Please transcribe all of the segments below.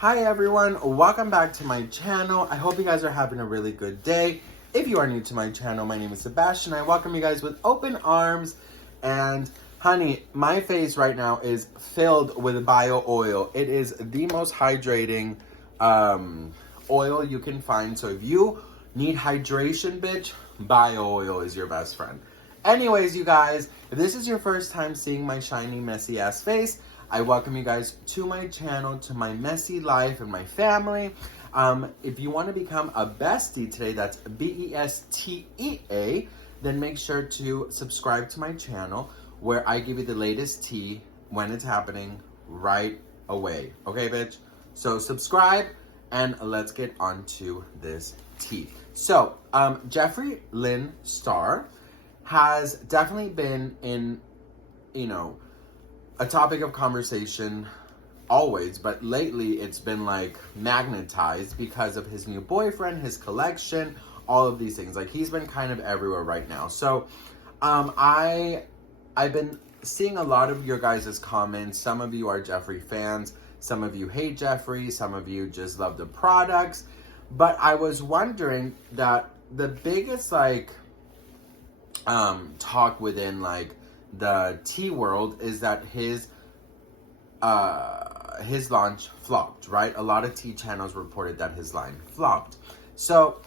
Hi everyone, welcome back to my channel. I hope you guys are having a really good day. If you are new to my channel, my name is Sebastian. I welcome you guys with open arms. And honey, my face right now is filled with bio oil. It is the most hydrating oil you can find. So if you need hydration, bitch, bio oil is your best friend. Anyways, you guys, if this is your first time seeing my shiny, messy ass face, I welcome you guys to my channel, to my messy life and my family. If you want to become a bestie today, that's BESTEA, then make sure to subscribe to my channel where I give you the latest tea when it's happening right away. Okay, bitch? So subscribe and let's get on to this tea. So, Jeffree Star has definitely been in, a topic of conversation always, but lately it's been like magnetized because of his new boyfriend, his collection, all of these things. Like he's been kind of everywhere right now. So I've been seeing a lot of your guys' comments. Some of you are Jeffree fans, some of you hate Jeffree, some of you just love the products. But I was wondering that the biggest talk within the tea world is that his launch flopped, right? A lot of tea channels reported that his line flopped. So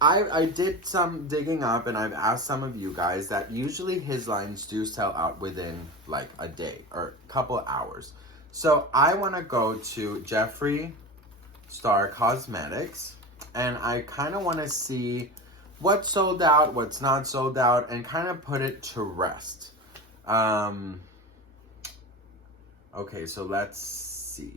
I did some digging up and I've asked some of you guys that usually his lines do sell out within like a day or a couple hours. So I want to go to Jeffree Star Cosmetics and I kind of want to see what's sold out, what's not sold out, and kind of put it to rest. Okay, so let's see.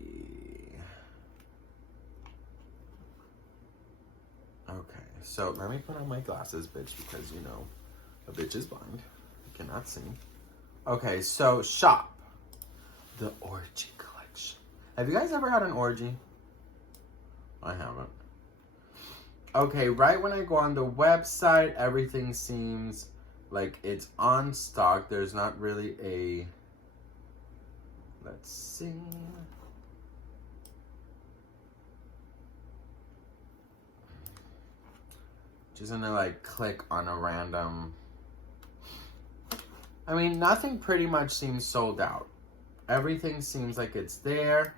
Okay, so let me put on my glasses, bitch, because, a bitch is blind. You cannot see. Okay, so shop. The Orgy Collection. Have you guys ever had an orgy? I haven't. Okay, right when I go on the website, everything seems like it's on stock. There's not really a... Let's see. Just gonna click on a random... I mean, nothing pretty much seems sold out. Everything seems like it's there.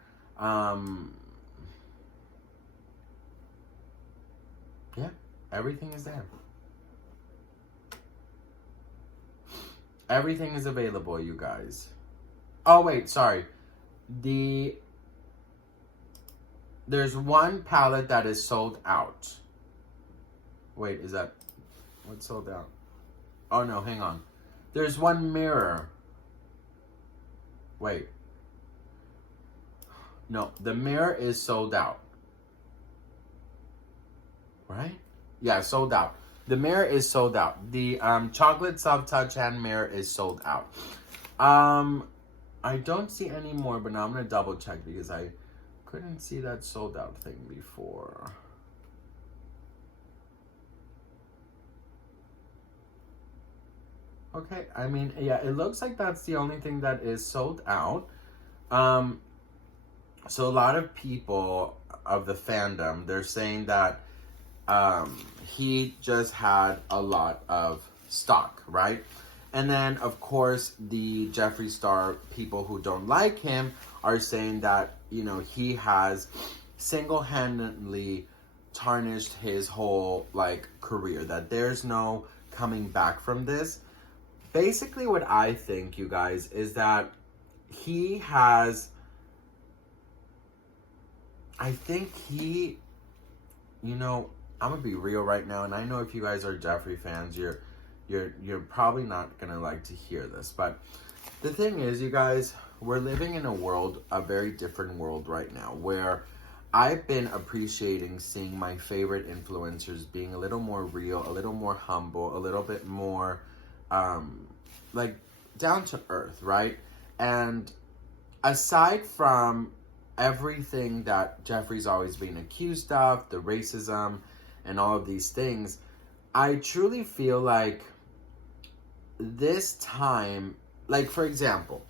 Yeah, everything is there. Everything is available, you guys. Oh, wait, sorry. There's one palette that is sold out. Wait, is that... What's sold out? Oh, no, hang on. There's one mirror. Wait. No, the mirror is sold out. Right? Yeah, sold out. The mirror is sold out. The chocolate soft touch hand mirror is sold out. I don't see any more, but now I'm going to double check because I couldn't see that sold out thing before. Okay, I mean, yeah, it looks like that's the only thing that is sold out. So a lot of people of the fandom, they're saying that he just had a lot of stock, right? And then, of course, the Jeffree Star people who don't like him are saying that, he has single-handedly tarnished his whole, career. That there's no coming back from this. Basically, what I think, you guys, is that he has... I think he... I'm gonna be real right now, and I know if you guys are Jeffree fans, you're probably not gonna like to hear this, but the thing is, you guys, we're living in a very different world right now, where I've been appreciating seeing my favorite influencers being a little more real, a little more humble, a little bit more, down to earth, right? And aside from everything that Jeffree's always been accused of, the racism and all of these things, I truly feel like this time, for example,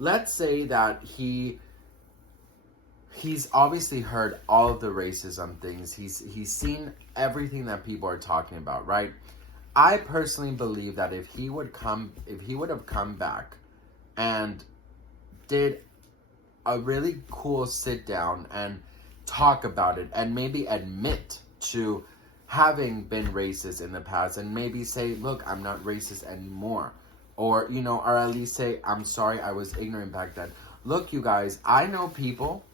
let's say that he he's obviously heard all of the racism things. He's seen everything that people are talking about, right? I personally believe that if he would have come back and did a really cool sit down and talk about it and maybe admit to having been racist in the past and maybe say, look, I'm not racist anymore. Or, or at least say, I'm sorry, I was ignorant back then. Look, you guys, I know people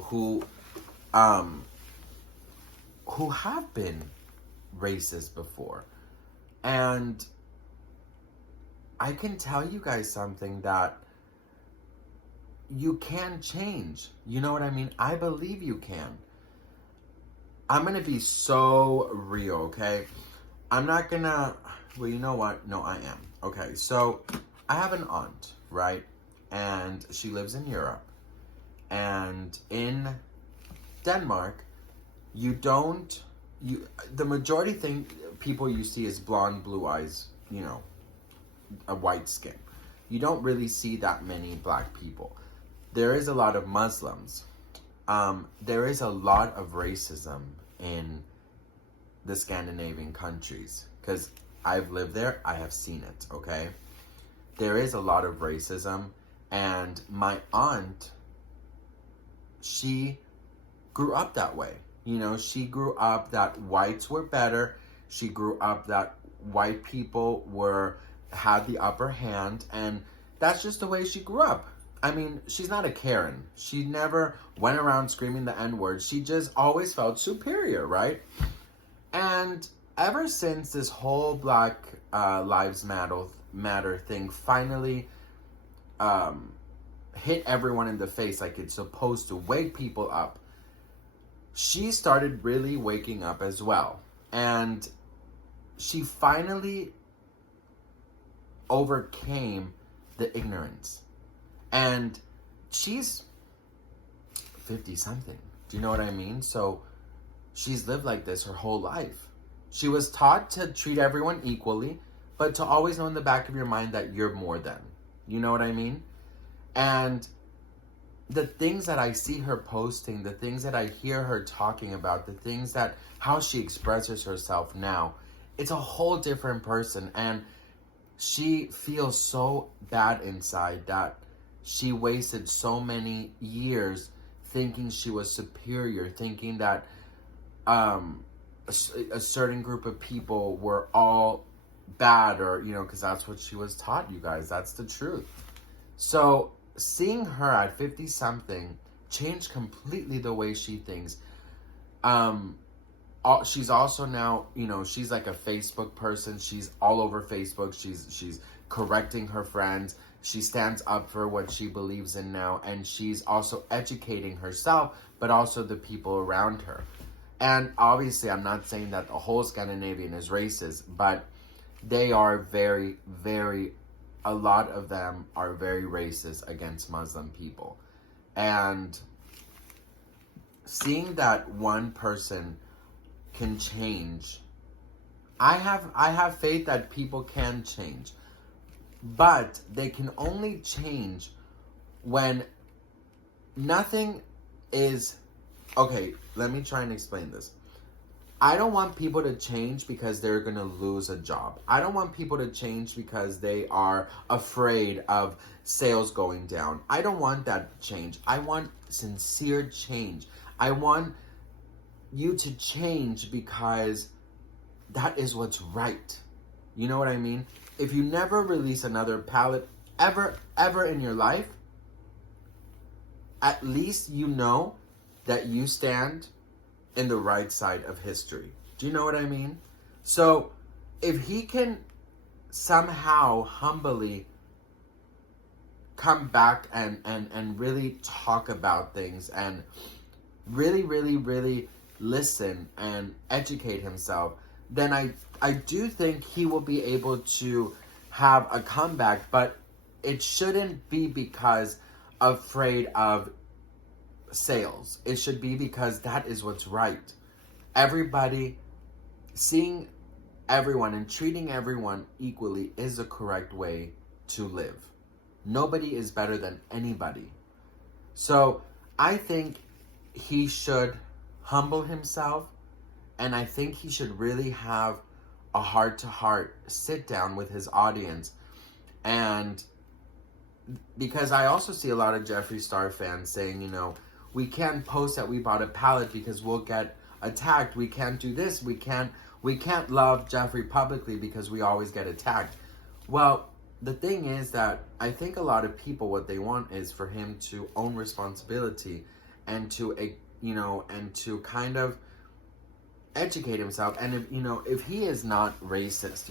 who have been racist before. And I can tell you guys something that you can change. You know what I mean? I believe you can. I'm going to be so real, okay? I'm not going to... Well, you know what? No, I am. Okay, so I have an aunt, right? And she lives in Europe. And in Denmark, the majority thing people you see is blonde, blue eyes, a white skin. You don't really see that many black people. There is a lot of Muslims. There is a lot of racism in the Scandinavian countries because I've lived there. I have seen it, okay? There is a lot of racism, and my aunt, she grew up that way. She grew up that whites were better. She grew up that white people had the upper hand, and that's just the way she grew up. I mean, she's not a Karen. She never went around screaming the N-word. She just always felt superior, right? And ever since this whole Black Lives Matter thing finally hit everyone in the face like it's supposed to, wake people up, she started really waking up as well. And she finally overcame the ignorance. And she's 50-something. Do you know what I mean? So she's lived like this her whole life. She was taught to treat everyone equally, but to always know in the back of your mind that you're more than. You know what I mean? And the things that I see her posting, the things that I hear her talking about, the things that, how she expresses herself now, it's a whole different person. And she feels so bad inside that she wasted so many years thinking she was superior, thinking that a certain group of people were all bad, or, because that's what she was taught, you guys. That's the truth. So seeing her at 50-something changed completely the way she thinks. She's also now, she's like a Facebook person. She's all over Facebook. She's correcting her friends. She stands up for what she believes in now, and she's also educating herself, but also the people around her. And obviously, I'm not saying that the whole Scandinavian is racist, but they are very, very, a lot of them are very racist against Muslim people. And seeing that one person can change, I have faith that people can change. But they can only change when nothing is... Okay, let me try and explain this. I don't want people to change because they're going to lose a job. I don't want people to change because they are afraid of sales going down. I don't want that change. I want sincere change. I want you to change because that is what's right. You know what I mean? If you never release another palette ever in your life, at least you know that you stand in the right side of history. Do you know what I mean? So if he can somehow humbly come back and really talk about things and really, really, really listen and educate himself, then I do think he will be able to have a comeback, but it shouldn't be because afraid of sales. It should be because that is what's right. Everybody, seeing everyone and treating everyone equally is the correct way to live. Nobody is better than anybody. So I think he should humble himself, and I think he should really have a heart-to-heart sit down with his audience. And because I also see a lot of Jeffree Star fans saying, we can't post that we bought a pallet because we'll get attacked. We can't do this. We can't love Jeffree publicly because we always get attacked. Well, the thing is that I think a lot of people, what they want is for him to own responsibility and to kind of educate himself. And if he is not racist,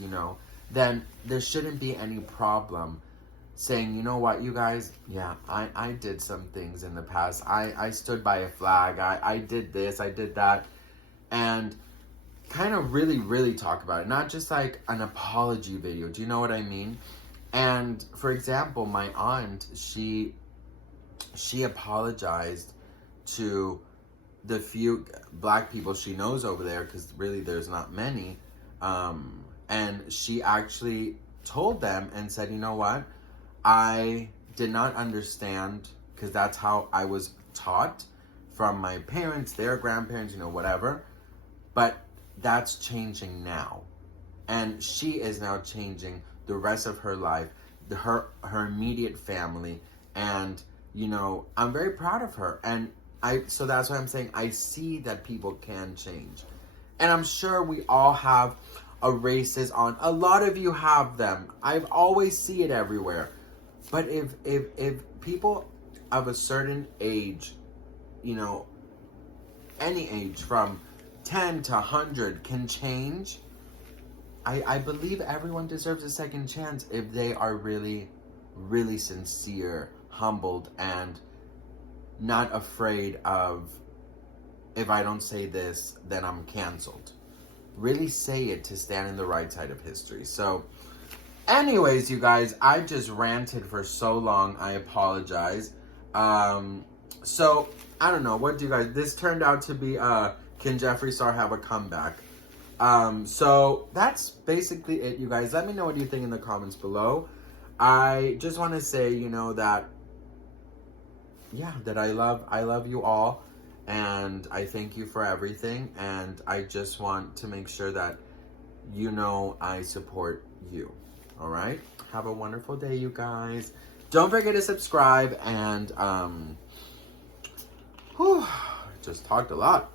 then there shouldn't be any problem saying, you know what, you guys, yeah, I did some things in the past. I stood by a flag. I did this, I did that. And kind of really, really talk about it. Not just like an apology video. Do you know what I mean? And for example, my aunt, she apologized to the few black people she knows over there, because really there's not many. And she actually told them and said, you know what? I did not understand, because that's how I was taught from my parents, their grandparents, whatever. But that's changing now. And she is now changing the rest of her life, her immediate family. And, I'm very proud of her. And so that's why I'm saying I see that people can change. And I'm sure we all have a racist on. A lot of you have them. I always see it everywhere. But if people of a certain age, any age from 10 to 100 can change, I believe everyone deserves a second chance if they are really, really sincere, humbled, and not afraid of, if I don't say this, then I'm canceled. Really say it to stand in the right side of history. So, anyways, you guys, I just ranted for so long. I apologize. So, I don't know. What do you guys... This turned out to be, can Jeffree Star have a comeback? So, that's basically it, you guys. Let me know what you think in the comments below. I just want to say, that... Yeah, that I love you all. And I thank you for everything. And I just want to make sure that I support you. All right? Have a wonderful day, you guys. Don't forget to subscribe. And, just talked a lot.